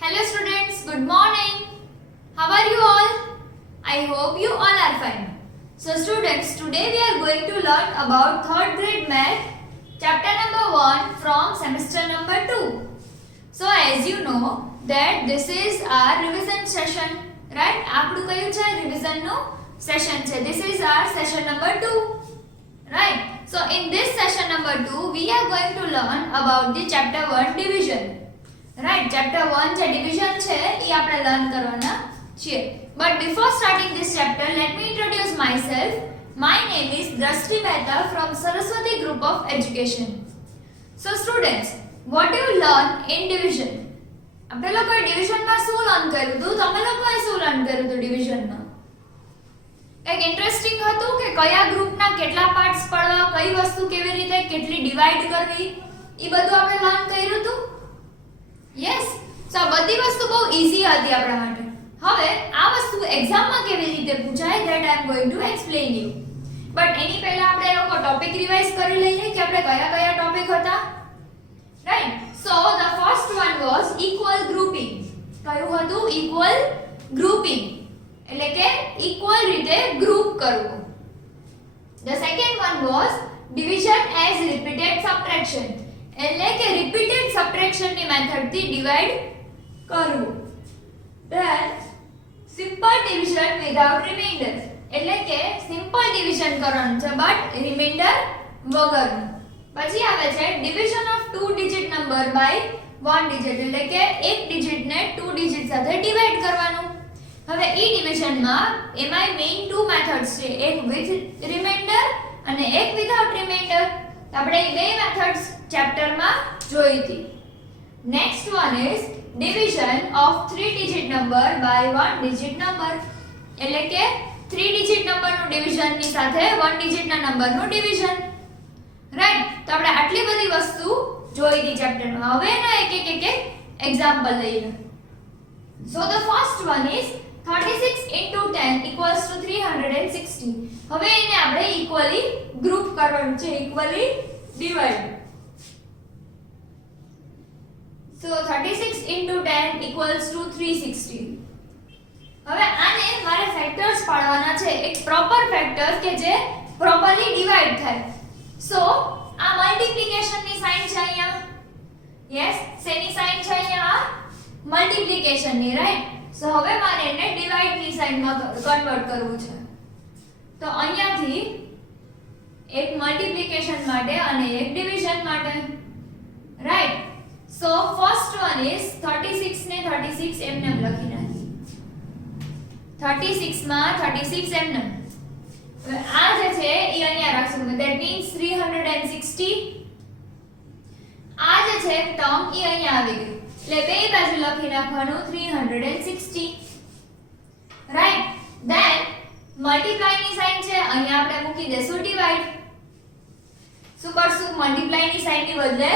Hello students, good morning. How are you all? I hope you all are fine. So students, today we are going to learn about 3rd grade math, chapter number 1 from semester number 2. So as you know that this is our revision session, right? આપણું કયું છે revision નું session છે. This is our session number 2. Right? So in this session number 2 we are going to learn about the chapter 1 division. Right? Chapter 1 જે division છે એ આપણે learn કરવાના છીએ. But before starting this chapter, let me introduce myself. My name is Drashti Mehta from Saraswati Group of Education. So students, what do you learn in division? આપણે લોકોએ ડિવિઝનમાં શું learn કર્યું હતું? તમે લોકોએ શું લર્ન કર્યું હતું ડિવિઝનમાં? એક ઇન્ટરેસ્ટિંગ હતું કે કયા ગ્રુપના કેટલા પાર્ટ્સ પડવા, કઈ વસ્તુ કેવી રીતે કેટલી ડિવાઇડ કરવી, એ બધું આપણે લર્ન કર્યું હતું. યસ, સો આ બધી વસ્તુ બહુ ઈઝી હતી આપણા માટે. હવે આ વસ્તુ એક્ઝામમાં કેવી રીતે પૂછાય that I am going to explain you. But એની પહેલા આપણે લોકો ટોપિક રિવાઇઝ કરી લઈએ કે આપણે કયા કયા ટોપિક હતા. Right, so the first one was equal grouping. કયું હતું? ઇક્વલ ગ્રુપિંગ, એટલે કે ઇક્વલ રીતે ગ્રુપ કરવું. The second one was division as repeated subtraction, એટલે કે રિપીટેડ સબટ્રેક્શન ની મેથડ થી ડિવાઇડ કરવું. Then simple division without remainder, એટલે કે સિમ્પલ ડિવિઝન કરવાનું છે બટ રિમાઇન્ડર વગરનું. પછી આવે છે division of 2 digit number by 1 digit, એટલે કે એક ડિજિટ ને 2 ડિજિટ સાથે ડિવાઇડ કરવાનું. હવે ઈ ડિવિઝનમાં એમાં મેઇન 2 મેથડ્સ છે, એક વિથ રિમાઇન્ડર અને એક વિધાઉટ રિમાઇન્ડર. આપણે એ બે મેથડ્સ ચેપ્ટરમાં જોઈ હતી. Next one is division of 3 digit number by 1 digit number, એટલે કે 3 ડિજિટ નંબરનું ડિવિઝનની સાથે 1 ડિજિટના નંબરનું ડિવિઝન. રાઈટ, તો આપણે આટલી બધી વસ્તુ જોઈ હતી ચેપ્ટરમાં. હવે એના એક એક્ઝામ્પલ લઈએ. So the first one is 36 into 10 equals to 360. હવે એને આપણે ઇક્વલી ગ્રુપ કરવાનું છે, equally divide. So 36 into 10 equals to 360. હવે આને મારે ફેક્ટર્સ પાડવાના છે, એક પ્રોપર ફેક્ટર કે જે પ્રોપરલી ડિવાઇડ થાય. સો આ મલ્ટીપ્લિકેશન ની સાઇન છે અહીંયા. યસ, શેની સાઇન છે અહીંયા? મલ્ટીપ્લિકેશન ની, રાઈટ. સો હવે મારે એને ડિવાઇડ ની સાઇનમાં કન્વર્ટ કરવું છે. તો અહીંયાથી એક મલ્ટીપ્લિકેશન માટે અને એક ડિવિઝન માટે. Right, so first one is 36 ને 36 એમને લખી નાખી. 36 માં 36 એમને. હવે આ જે છે એ અહીંયા રાખશું, ધેટ મીન્સ 360. આ જે છે ટર્મ એ અહીંયા આવી ગઈ, એટલે બે બાજુ લખી નાખવાનું 360. રાઈટ, ધેન મલ્ટીપ્લાય ની સાઇન છે, અહીંયા આપણે મૂકી દેશું ડિવાઇડ. શું કરશું? મલ્ટીપ્લાય ની સાઇન ની બદલે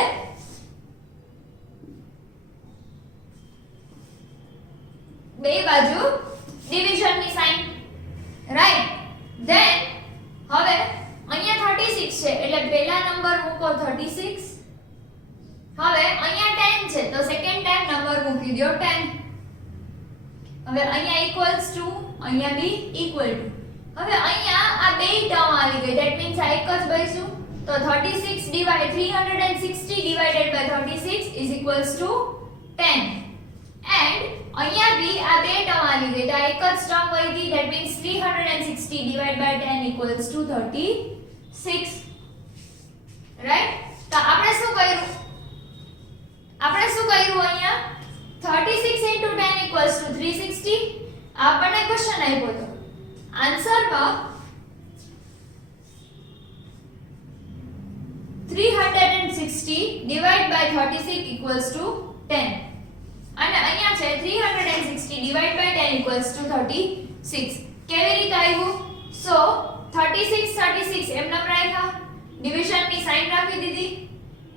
બે બાજુ ડિવિઝન ની સાઇન. રાઈટ, ધેન હવે અહીંયા 36 છે એટલે પહેલા નંબર મૂકો 36. હવે અહીંયા 10 છે તો સેકન્ડ ટાઈમ નંબર મૂકી દો 10. હવે અહીંયા ઇક્વલ્સ ટુ, અહીંયા બી ઇક્વલ ટુ. હવે અહીંયા આ બે ટર્મ આવી ગઈ, ધેટ મીન્સ આ એક જ બનશું. તો 36 divide 360 divided by 36 is equals to 10. And અહીંયા બી આ બે ટર્મ આવી ગઈ, તો આ એક જ ટર્મ વધી, that means 360 divide by 10 equals to 36. Right, તો આપણે શું કર્યું અહીંયા? 36 into 10 equals to 360. આપણને ક્વેશ્ચન આપ્યો હતો, આન્સરમાં 360 divided by 36 equals to 10. અને અહીંયા છે 360 divided by 10 equals to 36. કેવી રીતે આવ્યું? સો 36 એમ નામ રાખ્યા, ડિવિઝન ની સાઇન રાખી દીધી.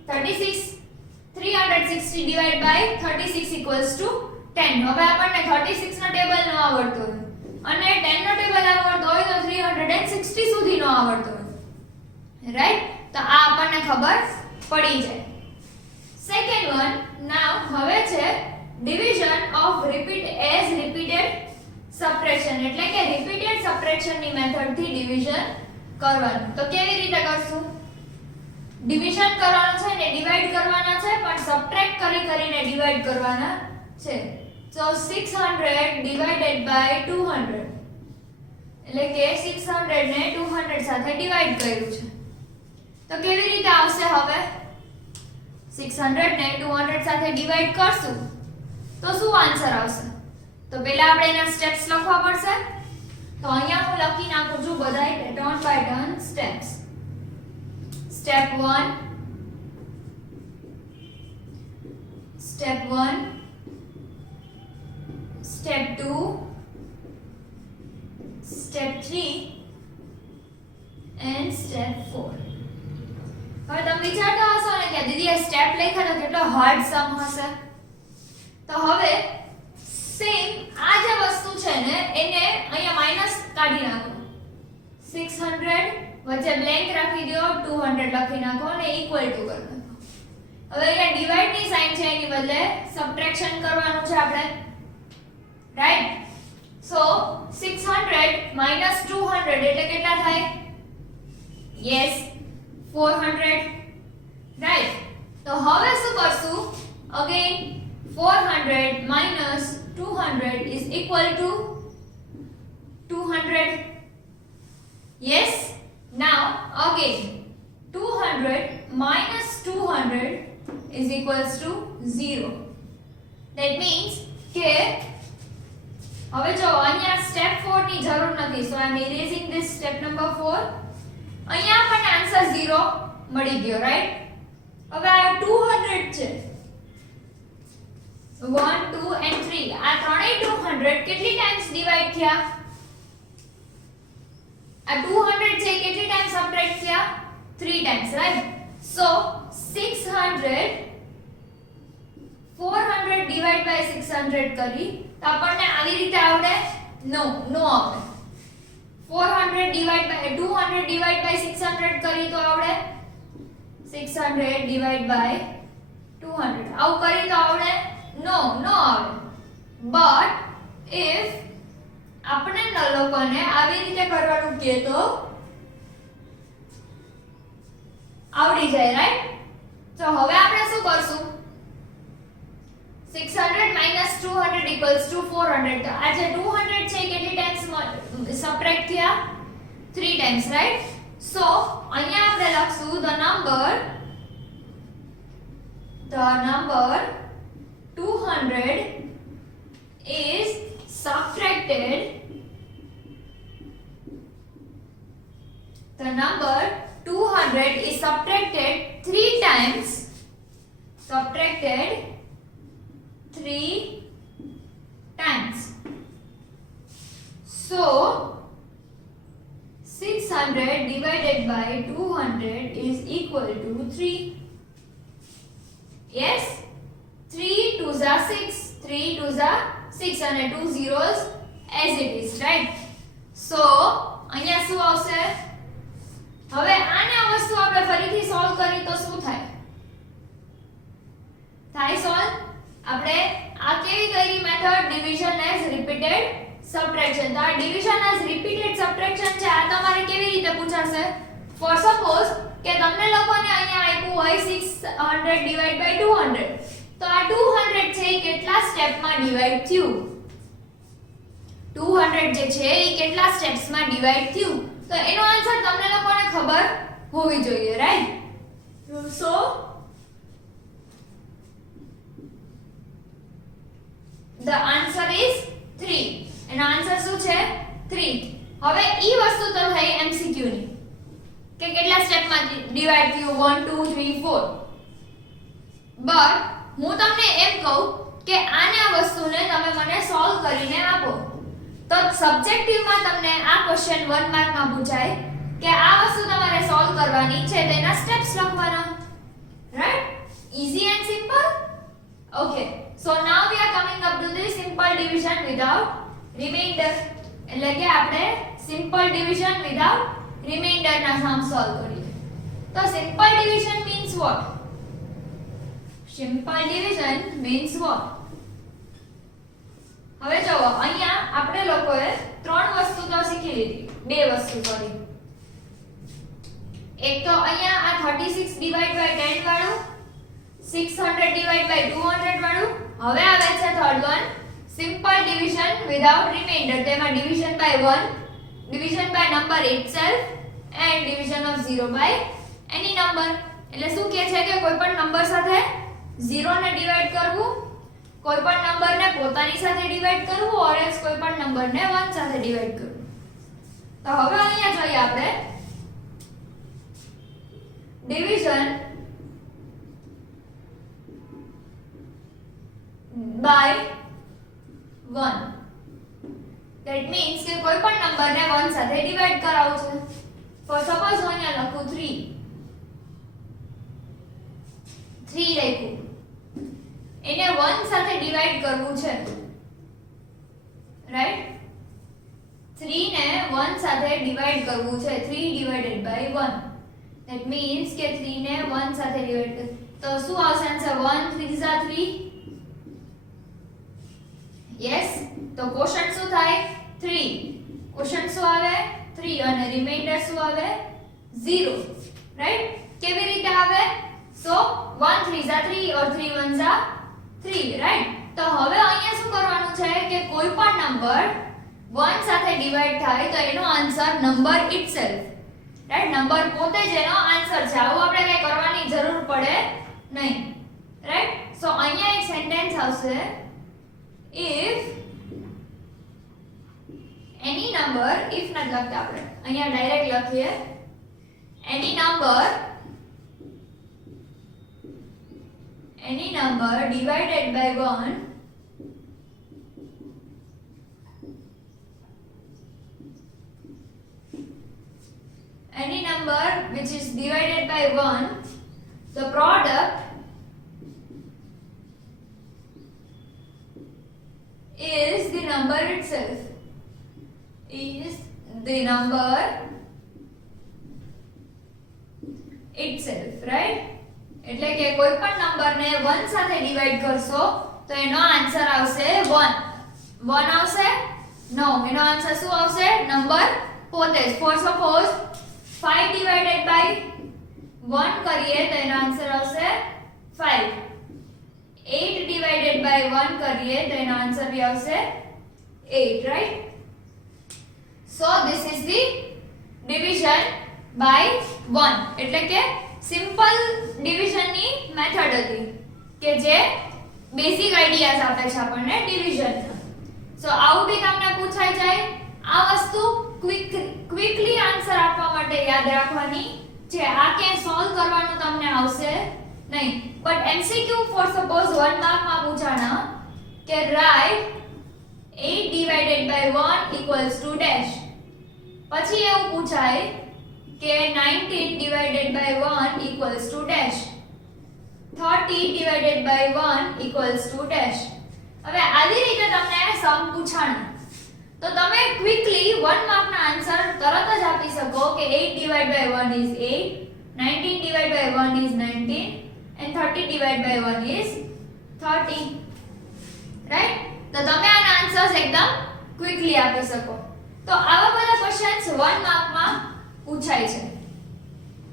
36 360 divided by 36 equals to 10. હવે આપણને 36 નો ટેબલ ન આવડતો હોય અને 10 નો ટેબલ આવડતો હોય તો 360 સુધી નો આવડતો હોય. રાઈટ, તો આ આપણને ખબર પડી જાય. સેકન્ડ વન, નાઉ હવે છે ડિવિઝન ઓફ રિપીટેડ સબટ્રેક્શન એટલે કે રિપીટેડ સબટ્રેક્શન ની મેથડ થી ડિવિઝન કરવાનું. તો કેવી રીતે કરશું? ડિવિઝન કરવાનું છે ને ડિવાઇડ કરવાના છે, પણ સબટ્રેક્ટ કરીને ડિવાઇડ કરવાના છે. So 600 divided by 200 એટલે કે 600 ને 200 સાથે ડિવાઇડ કર્યું છે. તો કેવી રીતે આવશે? હવે 600 ને 200 સાથે ડિવાઇડ કરશું તો શું આન્સર આવશે? તો પહેલા આપણે એના સ્ટેપ્સ લખવા પડશે. તો અહીંયા હું લખી નાખું છું બધાય turn by turn steps. Step 1, step 1, step 2, step 3 and step 4. હવે તમે વિચારતા હશો ને કે દીદીએ સ્ટેપ લખ્યા તો કેટલો હાર્ડ સમ હશે. તો હવે સેમ આ જે વસ્તુ છે ને એને અહીંયા માઈનસ કાઢી નાખો. 600 વચ્ચે બ્લેન્ક રાખી દો, 200 લખી નાખો અને ઇક્વલ ટુ કરી નાખો. હવે અહીંયા ડિવાઇડ ની સાઇન છે એની બદલે સબટ્રેક્શન કરવાનું છે આપણે. Right? So 600 minus 200 એટલે કેટલા થાય? Yes, 400. Right? તો હવે શું કરશું? Again 400 minus 200 is equal to 200. Yes? Now again 200 minus 200 is equals to 0. That means કે હવે જો અહીંયા સ્ટેપ 4 ની જરૂર નથી, સો આઈ એમ ઇરેઝિંગ ધીસ સ્ટેપ નંબર 4. અહીંયા આપણને આન્સર 0 મળી ગયો. રાઈટ? હવે આ 200 છે, 1 2 and 3 આ ત્રણેય 200 કેટલી ટાઈમ્સ ડિવાઇડ થયા? આ 200 છે કેટલી ટાઈમ્સ સબટ્રેક્ટ થયા? 3 times. Right? So 600 400 divide by 600 કરી તો આપણને આવી રીતે આવડે? નો આવડે. 400 ડિવાઇડ બાય 200 ડિવાઇડ બાય 600 કરી તો આવડે? 600 ડિવાઇડ બાય 200 આવું કરી તો આવડે? નો આવડે. બટ ઇફ આપણે લોકોને આવી રીતે કરવાનું કહે તો આવડી જાય. રાઈટ? તો હવે આપણે શું કરશું? 600 minus 200 equals to 400. તો આ જે 200 છે કેટલી ટાઈમ્સ સબટ્રેક્ટ થયા? 3 ટાઈમ્સ. રાઈટ? સો અહીંયા આપણે લખશું the number 200 is subtracted. The number 200 is subtracted 3 times. Subtracted 3 times. So 600 divided by 200 is equal to 3. Yes? 3 2s are 6, 3 2s are 6 and 2 zeros as it is. Right? So અહીંયા શું આવશે? હવે આને આ વસ્તુ આપણે ફરીથી સોલ્વ કરી તો શું થાય? થાય સોલ્વ? આપણે આ કેવી કરી method? Division as repeated subtraction. તો આ ડિવિઝન એઝ રિપીટેડ સબટ્રેક્શન છે, આ તમારે કેવી રીતે પૂછાશે? ફોર સપોઝ કે તમને લોકોને અહીંયા આપ્યું હોય 600 ડિવાઇડ બાય 200, તો આ 200 છે એ કેટલા સ્ટેપમાં ડિવાઇડ થયું? 200 જે છે એ કેટલા સ્ટેપ્સમાં ડિવાઇડ થયું? તો એનો આન્સર તમને લોકોને ખબર હોવી જોઈએ. Right? So the answer is 3. એનો આન્સર શું છે? 3. હવે ઈ વસ્તુ તો થઈ એમસીક્યુ ની કે કેટલા સ્ટેપમાં ડિવાઇડ થયું 1 2 3 4. બટ હું તમને એમ કહું કે આને આ વસ્તુને તમે મને સોલ્વ કરીને આપો તો સબ્જેક્ટિવમાં તમને આ ક્વેશ્ચન 1 માર્કમાં પૂછાય કે આ વસ્તુ તમારે સોલ્વ કરવાની છે, તેના સ્ટેપ્સ લખવાના. Right? Easy and simple. Okay, so now we are coming up to the simple division without remainder. એટલે કે આપણે simple division without remainder ના સમ સોલ્વ કરીએ. તો simple division means what? Simple division means what? હવે જો અહીંયા આપણે લોકોએ ત્રણ વસ્તુ તો શીખી લીધી, બે વસ્તુ સોરી. એક તો અહીંયા આ 36 ડિવાઇડ બાય 10 વાળું, 600 ડિવાઇડ બાય 200 વાળું. હવે આવે છે third one, simple division without remainder. તેમાં division by 1, division by number itself and division of 0 by any number. એટલે શું કહે છે કે કોઈ પણ નંબર સાથે 0 ને ડિવાઇડ કરવું, કોઈ પણ નંબરને પોતાની સાથે ડિવાઇડ કરવું, ઓર એલ્સ કોઈ પણ નંબરને 1 સાથે ડિવાઇડ કરવું. તો હવે અહીંયા જોઈએ આપણે division by 1. That means કે કોઈ પણ નંબરને 1 સાથે ડિવાઇડ કરાવવું છે. ફોર સપોઝ હું અહીંયા લખું 3 લખ્યું, એને 1 સાથે ડિવાઇડ કરવું છે, રાઈટ? 3 ને 1 સાથે ડિવાઇડ કરવું છે, 3 divided by 1. That means કે 3 ને 1 સાથે ડિવાઇડ કર તો શું આવશે આન્સર? 1 3 * 3. યસ, તો ક્વોશન્ટ શું થાય? 3. ક્વોશન્ટ શું આવે? 3 અને રિમાઇન્ડર શું આવે? 0. રાઈટ? કેવી રીતે આવે? સો 1 3 * 3 or 3 1 * 3, રાઈટ? તો હવે અહીંયા શું કરવાનું છે કે કોઈ પણ નંબર 1 સાથે ડિવાઇડ થાય તો એનો answer number itself, right? Number પોતે જ એનો આન્સર છે. આવું આપણે કઈ કરવાની જરૂર પડે નહીં, રાઈટ? સો અહીંયા એક સેન્ટેન્સ આવશે, if any number, if નથી લખતા આપણે, અહીંયા ડાયરેક્ટ લખીએ any number divided by 1 any number which is divided by 1, the product is the number itself, is the number itself, right? એટલે કે કોઈ પણ નંબરને 1 સાથે ડિવાઇડ કરશો તો એનો આન્સર આવશે 1. 1 આવશે? નો, એનો આન્સર શું આવશે? નંબર પોતે જ. ફોર સપોઝ 5 divided by 1 કરીએ તો એનો આન્સર આવશે 5. 8 divided by 1 કરીએ તો એનો આન્સર બી આવશે 8, right? So this is the division by 1. એટલે કે સિમ્પલ ડિવિઝન ની મેથડ હતી કે જે બેઝિક આઈડિયાઝ આપે છે આપણને ડિવિઝન. સો આવું બી તમને પૂછાઈ જાય. આ વસ્તુ ક્વિકલી આન્સર આપવા માટે યાદ રાખવાની છે. આ કે સોલ્વ કરવાનું તમને આવશે નહીં. બટ એમસીક્યુ ફોર સપોઝ 1 માર્કમાં પૂછાણા કે right 8 divided by 1 equals to dash. પછી એવું પૂછાય કે 19 divided by 1 equals to dash. 30 divided by 1 equals to dash. હવે આવી રીતે તમને સમ પૂછાણા તો તમે ક્વિકલી 1 માર્કના આન્સર તરત જ આપી શકો કે 8 divided by 1 is 8, 19 divided by 1 is 19 and 30 divided by 1 is 30, right? તો તમે આના આન્સર્સ એકદમ ક્વિકલી આપી શકો. તો આવા બધા ક્વેશ્ચન્સ 1 માર્કમાં પૂછાય છે.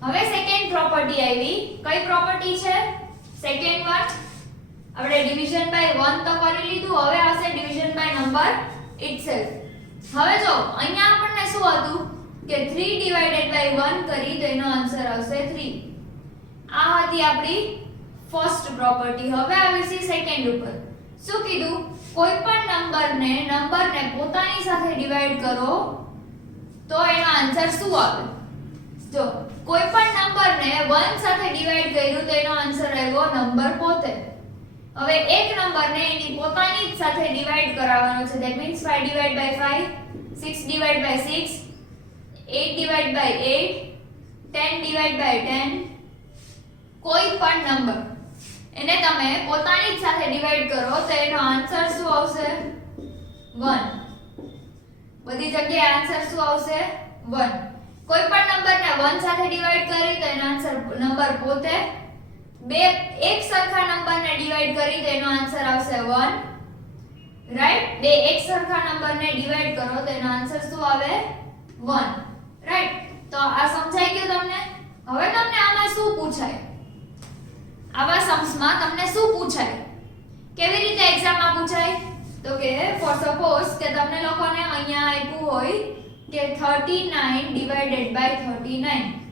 હવે સેકન્ડ પ્રોપર્ટી આવી. કઈ પ્રોપર્ટી છે? Second one. આપણે ડિવિઝન બાય 1 તો કરી લીધું, હવે આવશે ડિવિઝન બાય નંબર ઇટસેલ્ફ. હવે જો અહીંયા આપણને શું હતું કે 3 divided by 1 કરી તો એનો આન્સર આવશે 3. આ હતી આપણી ફર્સ્ટ પ્રોપર્ટી. હવે આવીશું સેકન્ડ ઉપર. શું કીધું? કોઈ પણ નંબરને પોતાની સાથે ડિવાઇડ કરો તો એનો આન્સર શું આવે? જો કોઈ પણ નંબરને 1 સાથે ડિવાઇડ કર્યું તો એનો આન્સર આવ્યો નંબર પોતે. હવે એક નંબરને એની પોતાની જ સાથે ડિવાઇડ કરાવવાનો છે. That means 5 divided by 5, 6 divided by 6, 8 divided by 8, 10 divided by 10. કોઈ પણ નંબર એને તમે પોતાની જ સાથે ડિવાઇડ કરો તો એનો આન્સર શું આવશે? 1. બધી જગ્યાએ આન્સર શું આવશે? 1. કોઈ પણ નંબરને 1 સાથે ડિવાઇડ કરી તો એનો આન્સર નંબર પોતે. એક સરખા નંબરને ડિવાઇડ કરી તો એનો આન્સર આવશે 1. રાઈટ બે એક સરખા નંબરને ડિવાઈડ કરો તો એનો આન્સર શું આવે 1 રાઈટ તો આ સમજાઈ ગયું તમને હવે તમને આમાં શું પૂછાય આવા सम्सમાં તમને શું પૂછાય કેવી રીતે એક્ઝામમાં પૂછાય તો કે ફોર સપોઝ કે તમને લોકોને અહીંયા આપ્યું હોય કે 39 ડિવાઇડેડ બાય 39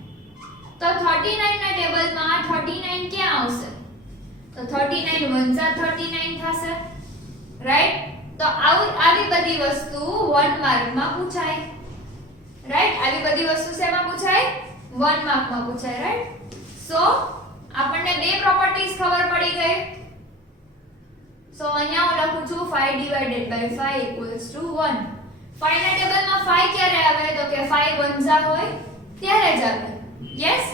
તો 39 ના ટેબલમાં 39 ક્યાં આવશે તો 39 વંજા 39 થશે રાઈટ તો આવી બધી વસ્તુ 1 માર્કમાં પૂછાય રાઈટ આવી બધી વસ્તુ શેમાં પૂછાય 1 માર્કમાં પૂછાય રાઈટ સો આપણને બે પ્રોપર્ટીઝ ખબર પડી ગઈ સો અહીંયા હું લખું છું 5 ડિવાઇડેડ બાય 5 1 5 ના ટેબલમાં 5 ક્યારે આવે તો કે 5 વંજા હોય ત્યારે જ આવે યસ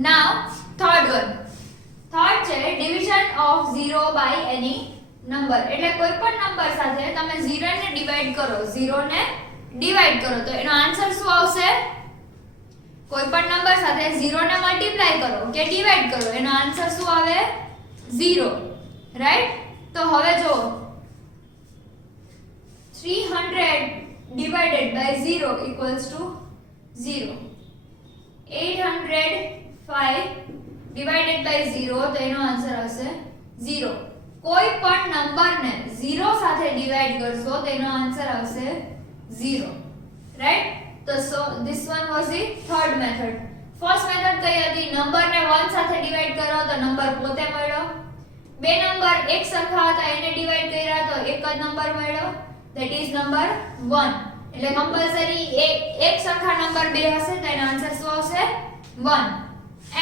નાઉ થર્ડ છે division of 0 by any number એટલે કોઈ પણ નંબર સાથે તમે 0 ને ડિવાઈડ કરો 0 ને ડિવાઈડ કરો તો એનો આન્સર શું આવશે કોઈ પણ નંબર સાથે 0 ને મલ્ટીપ્લાય કરો કે ડિવાઈડ કરો એનો આન્સર શું આવે 0 રાઈટ તો હવે જો 300 divided by 0 equals to 0 805 divided by 0 તો એનો આન્સર આવશે 0 કોઈ પણ નંબરને 0 સાથે ડિવાઈડ કરશો તો એનો આન્સર આવશે 0 રાઈટ તો so this one was the third method first method કઈ હતી નંબરને 1 સાથે ડિવાઈડ કરો તો નંબર પોતે મળ્યો બે નંબર એક સરખા હતા એને ડિવાઈડ કર્યા તો એક જ નંબર મળ્યો ધેટ ઇઝ નંબર 1 એટલે કમ્પલસરી એક સરખા નંબર બે હશે તો એનો આન્સર શું આવશે 1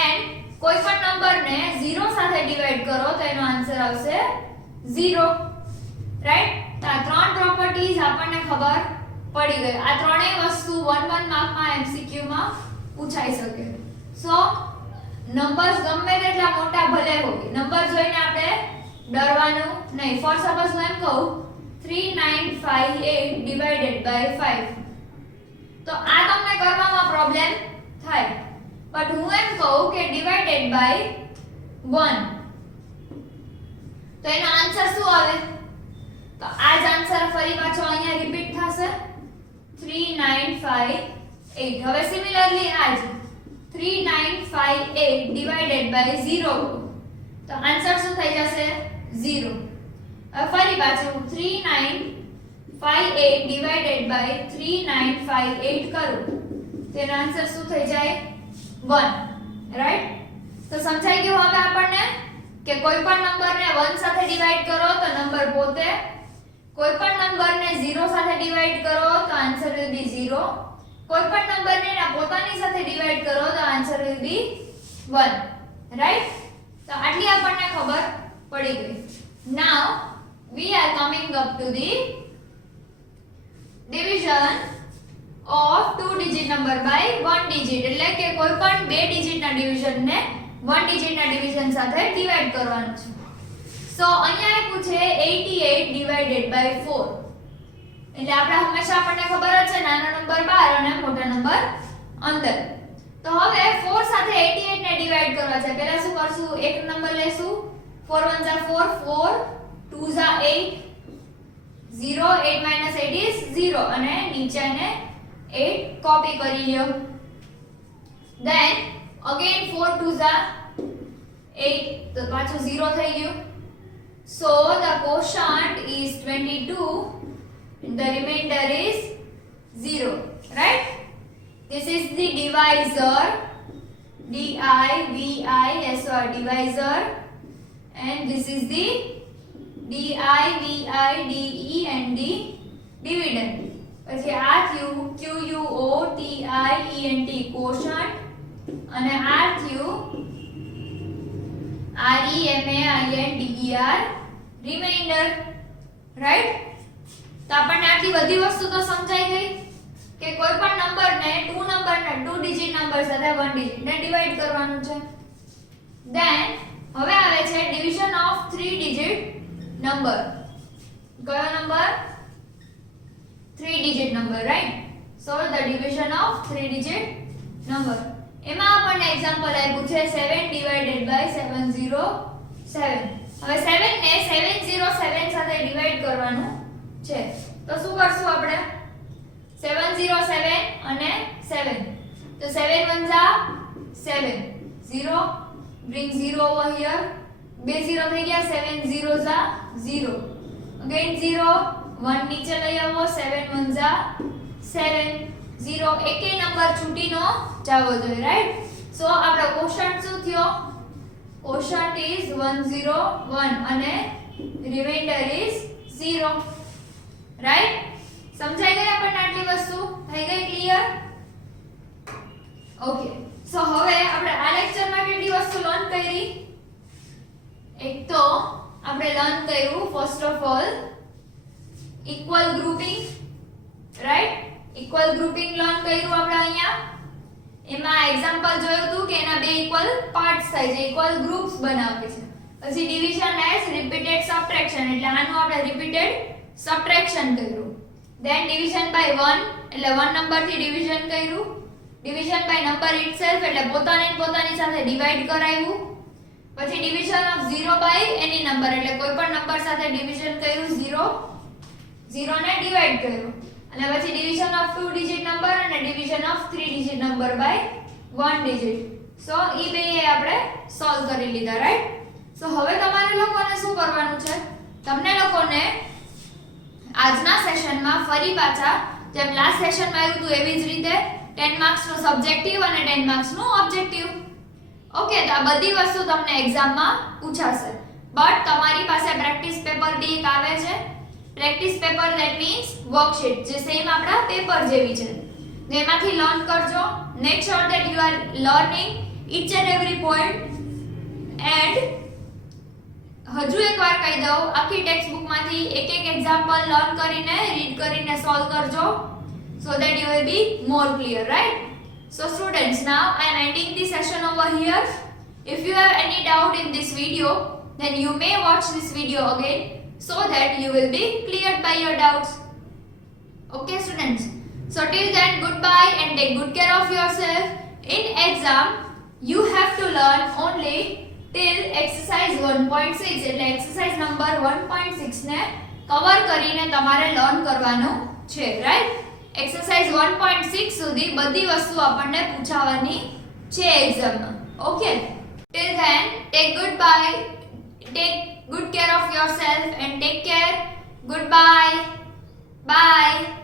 એન્ડ કોઈ પણ નંબરને 0 સાથે ડિવાઈડ કરો તો એનો આન્સર આવશે 0 રાઈટ તો આ ત્રણ પ્રોપર્ટીઝ આપણને ખબર પડી ગઈ આ ત્રણેય વસ્તુ 1 માર્કમાં એમસીક્યુ માં પૂછાઈ શકે સો નંબર્સ ગમે તેટલા મોટા ભલે હોય નંબર જોઈને આપણે ડરવાનું નહીં ફોર સપોઝ હું એમ કહું 3958 divided by 5 તો આ તમને કરવામાં પ્રોબ્લેમ થાય બટ હું એમ કહું કે divided by 1 તો એનો આન્સર શું આવે તો આ જ આન્સર ફરી પાછો અહીંયા રિપીટ થશે 3958 હવે સિમિલરલી આ જ 3958 divided by 0 તો આન્સર શું થઈ જશે 0 ફરી પાછું 3958 divided by 3958 કરું તેનો આન્સર શું થઈ જાય 1 રાઈટ તો સમજાઈ ગયું હવે આપણને કે કોઈ પણ નંબરને 1 સાથે ડિવાઈડ કરો તો નંબર પોતે કોઈ પણ નંબરને 0 સાથે ડિવાઈડ કરો તો આન્સર વિલ બી 0 કોઈ પણ નંબરને એના પોતાની સાથે ડિવાઈડ કરો તો આન્સર વિલ બી 1 રાઈટ તો આટલી આપણને ખબર પડી ગઈ નાઉ we are coming up to the division of two digit number by one digit એટલે કે કોઈ પણ બે ડિજિટ ના ડિવિઝન ને one digit ના ડિવિઝન સાથે ડિવાઈડ કરવાનું છે સો અહીંયા આપ્યું છે 88 divided by 4 એટલે આપણે હંમેશા આપણને ખબર જ છે નાનો નંબર બહાર અને મોટો નંબર અંદર તો હવે 4 સાથે 88 ને ડિવાઈડ કરવા છે પહેલા શું કરશું એક નંબર લેશું 4 1 4 4 2 8 0 8 8 is 0 અને નીચેને 8 કોપી કરી લ્યો then again 4 2 8 તો પાછું 0 થઈ ગયું so the quotient is 22 and the remainder is 0 right this is the divisor divisor divisor and this is the dividend and the dividend પછી આ થયું quotient quotient અને આ થયું remainder remainder રાઈટ તો આપણને આટલી બધી વસ્તુ તો સમજાઈ ગઈ કે કોઈ પણ નંબરને ટુ ડિજિટ નંબર સાથે 1 ડિજિટ ને ડિવાઈડ કરવાનું છે ધેન હવે આવે છે ડિવિઝન ઓફ 3 ડિજિટ નંબર કયો number 3 digit number right so the division of 3 digit number એમાં આપણને એક્ઝામ્પલ આપ્યું છે 7 divided by 707 હવે 7 ને 707 સાથે ડિવાઈડ કરવાનું છે. તો શું કરશું આપણે 707 અને 7 તો 7 1 7 0 bring 0 over here 2 0 થઈ ગયા 7 0 0 again 0 1 નીચે લઈ આવો 7 1 7 0 એકે નંબર છૂટી નો જાવો જોઈએ રાઈટ. સો આપણો ક્વોશન્ટ શું થયો ક્વોશન્ટ ઇઝ 101 અને રિમાઇન્ડર ઇઝ 0 રાઈટ. સમજાઈ ગઈ આપણને આટલી વસ્તુ થઈ ગઈ ક્લિયર. ઓકે સો હવે આપણે આ લેક્ચરમાં કેટલી વસ્તુ લર્ન કરી એક તો આપણે લર્ન કર્યું first of all equal grouping right. Equal grouping learn કર્યું આપણે અહીંયા એમાં એક્ઝામ્પલ જોયું હતું કે એના બે ઇક્વલ પાર્ટ્સ થાય છે ઇક્વલ ગ્રુપ્સ બનાવે છે. પછી ડિવિઝન એઝ રિપીટેડ સબટ્રેક્શન એટલે આનું આપણે રિપીટેડ સબટ્રેક્શન કર્યું. ધેન ડિવિઝન બાય 1 એટલે 1 નંબર થી ડિવિઝન કર્યું. ડિવિઝન બાય નંબર ઇટસેલ્ફ એટલે પોતાની સાથે ડિવાઇડ કરાવ્યું. પછી division of 0 by any number એટલે કોઈ પણ નંબર સાથે ડિવિઝન કર્યું 0 ને ડિવાઇડ કર્યું. અને પછી ડિવિઝન ઓફ 2 ડિજિટ નંબર અને division of 3 digit number by 1 digit. So ઈ બે આપણે સોલ્વ કરી લીધા રાઈટ. સો હવે તમારે લોકોને શું કરવાનું છે તમને લોકોને આજના સેશનમાં ફરી પાછા જેમ લાસ્ટ સેશનમાં આવ્યું હતું એવી જ રીતે 10 માર્ક્સ નો સબ્જેક્ટિવ અને 10 માર્ક્સ નો ઓબ્જેક્ટિવ. ઓકે તો આ બધી વસ્તુ તમને એક્ઝામમાં પૂછાશે બટ તમારી પાસે પ્રેક્ટિસ પેપર બી એક આવે છે. Practice paper that means worksheet જે સેમ આપણા પેપર જેવી છે એમાંથી લર્ન કરજો. Make sure that you are learning each and every point and હજુ એકવાર કહી દઉં આખી ટેક્સ્ટ બુકમાંથી એક એક્ઝામ્પલ લર્ન કરીને રીડ કરીને સોલ્વ કરજો so that you will be more clear right. So students now I am ending the session over here. If you have any doubt in this video then you may watch this video again so that you will be cleared by your doubts. Okay students, so till then goodbye and take good care of yourself. In exam you have to learn only till exercise 1.6 એટલે exercise number 1.6 ને cover કરીને તમારે learn કરવાનું છે right. exercise 1.6 સુધી બધી વસ્તુ આપણને પૂછાવાની છે એક્ઝામમાં. Okay till then take goodbye, take good care of yourself and take care. Goodbye, bye.